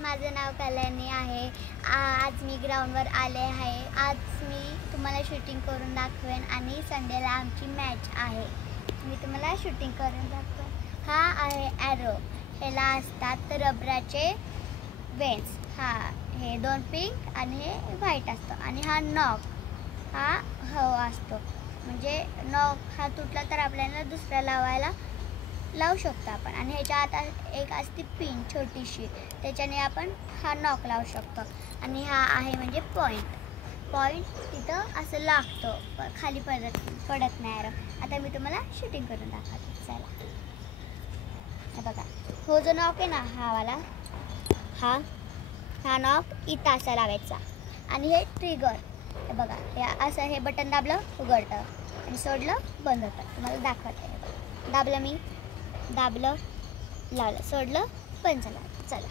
माझं नाव कल्याणी आहे। आज मी ग्राउंडवर आले आहे। आज मी तुम्हाला शूटिंग करून दाखवेन आणि संडेला आमची मॅच आहे। मी तुम्हाला शूटिंग करून दाखवेन। हा आहे ॲरो, ह्याला असतात रबराचे वेन्स। हे दोन पिंक आणि हे व्हाईट असतं आणि हा नॉक हा हवा असतो, म्हणजे नॉक हा तुटला तर आपल्याला दुसरा लावू शकतो आपण। आणि ह्याच्या आत एक असते पिन छोटीशी, त्याच्याने आपण हा नॉक लावू शकतो। आणि हा आहे म्हणजे पॉइंट तिथं असं लागतो, खाली पडत नाही ॲरो। आता मी तुम्हाला शूटिंग करून दाखवते, चला। हे बघा, हो जो नॉक आहे ना हा वाला, हा नॉक इथं असा लावायचा आणि हे ट्रिगर, हे बघा हे असं, हे बटन दाबलं उघडतं आणि सोडलं बंद होतं। तुम्हाला दाखवते, दाबलं लावलं, सोडलं बंद झालं, चला।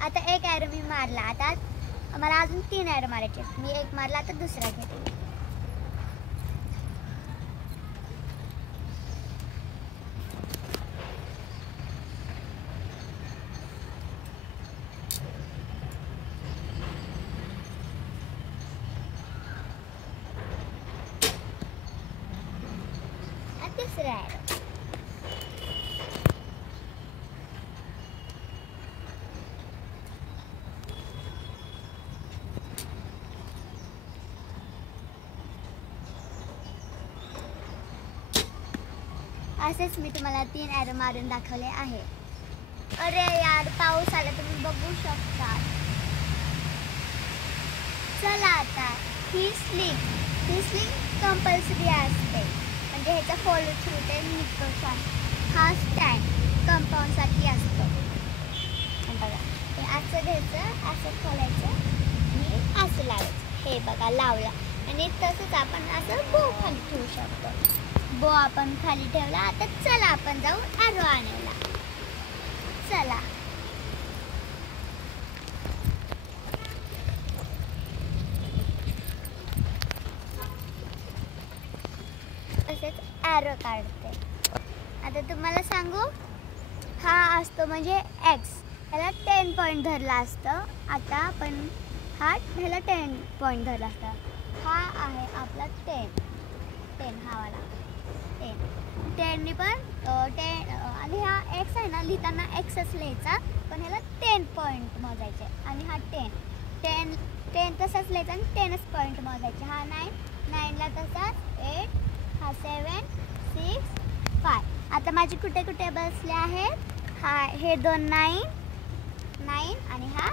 आता एक ॲरो मी मारला, आता मला अजून 3 ॲरो मारायचे। मी एक मारला, आता दुसरा घेते। तिसरा ॲरो, असेच मी तुम्हाला 3 ॲरो मारून दाखवले आहे। अरे यार, पाऊस आला, तुम्ही बघू शकता। चला आता, ही स्लिंग कंपल्सरी असते, म्हणजे ह्याचा फॉलो थ्रू ते निघतो। हा स्टँड कंपाऊंडसाठी असतो। बघा, हे असं घ्यायचं, असं खोलायचं आणि असं लावायचं। हे बघा लावलं, आणि तसंच आपण असं बो खाली ठेवू शकतो। बो आपण खाली ठेवला। आता चला आपण जाऊ ॲरो आणायला, चला। असेच ॲरो काढते। आता तुम्हाला सांगू, हा असतो म्हणजे एक्स, ह्याला 10 पॉईंट धरला असतं। आता आपण ह्याला 10 पॉईंट धरला असतं। हा आहे आपला 10 हा वाला 10नी पण 10, आणि हा एक्स आहे ना, लिहिताना एक्सच लिहायचा, पण ह्याला 10 पॉईंट मोजायचे। आणि हा 10 तसाच लिहायचा आणि 10च पॉईंट मोजायचे। हा 9ला तसाच 8, हा 7, 6, 5। आता माझे कुठे बसले आहेत, हे दोन 9 आणि हा